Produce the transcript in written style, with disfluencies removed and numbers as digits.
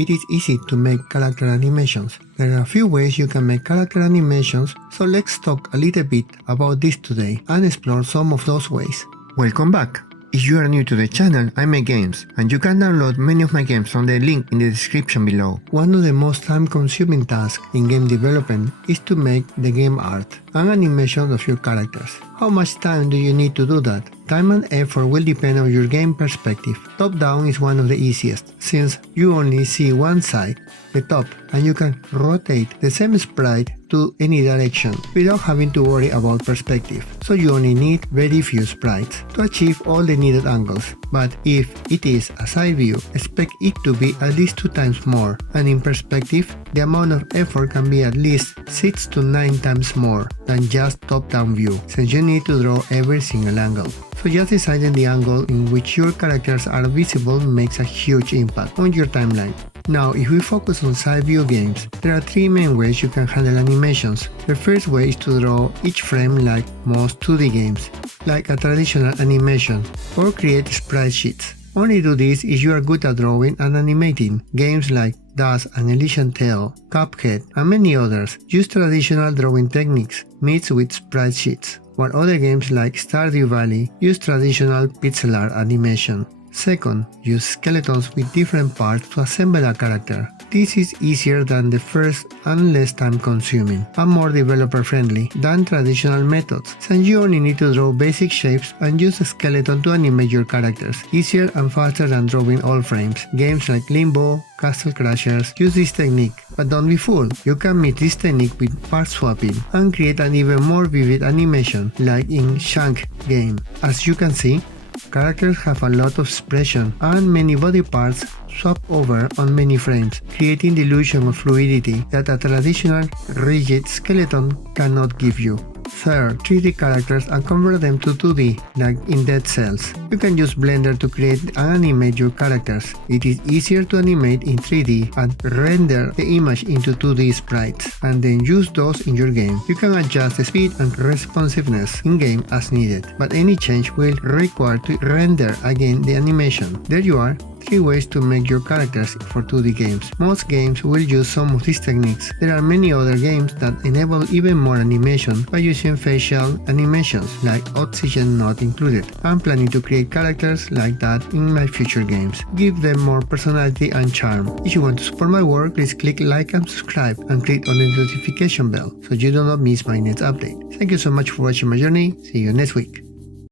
it is easy to make character animations. There are a few ways you can make character animations, so let's talk a little bit about this today and explore some of those ways. Welcome back! If you are new to the channel, I make games, and you can download many of my games from the link in the description below. One of the most time-consuming tasks in game development is to make the game art and animation of your characters. How much time do you need to do that? Time and effort will depend on your game perspective. Top-down is one of the easiest, since you only see one side, the top, and you can rotate the same sprite to any direction without having to worry about perspective, so you only need very few sprites to achieve all the needed angles. But if it is a side view, expect it to be at least 2 times more, and in perspective, the amount of effort can be at least 6 to 9 times more than just top-down view, since you need to draw every single angle. So just deciding the angle in which your characters are visible makes a huge impact on your timeline. Now, if we focus on side view games, there are 3 main ways you can handle animations. The first way is to draw each frame like most 2D games, like a traditional animation, or create sprite sheets. Only do this if you are good at drawing and animating. Games like Dust and Elysian Tale, Cuphead, and many others use traditional drawing techniques mixed with sprite sheets, while other games like Stardew Valley use traditional pixel art animation. Second, use skeletons with different parts to assemble a character. This is easier than the first and less time consuming, and more developer friendly than traditional methods, since you only need to draw basic shapes and use a skeleton to animate your characters. Easier and faster than drawing all frames. Games like Limbo, Castle Crashers use this technique, but don't be fooled. You can mix this technique with part swapping and create an even more vivid animation, like in Shank game. As you can see, characters have a lot of expression, and many body parts swap over on many frames, creating the illusion of fluidity that a traditional, rigid skeleton cannot give you. Third, 3D characters and convert them to 2D, like in Dead Cells. You can use Blender to create and animate your characters. It is easier to animate in 3D and render the image into 2D sprites, and then use those in your game. You can adjust the speed and responsiveness in-game as needed, but any change will require to render again the animation. There you are. 3 ways to make your characters for 2D games. Most games will use some of these techniques. There are many other games that enable even more animation by using facial animations, like Oxygen not included. I'm planning to create characters like that in my future games. Give them more personality and charm. If you want to support my work, please click like and subscribe, and click on the notification bell so you do not miss my next update. Thank you so much for watching my journey. See you next week.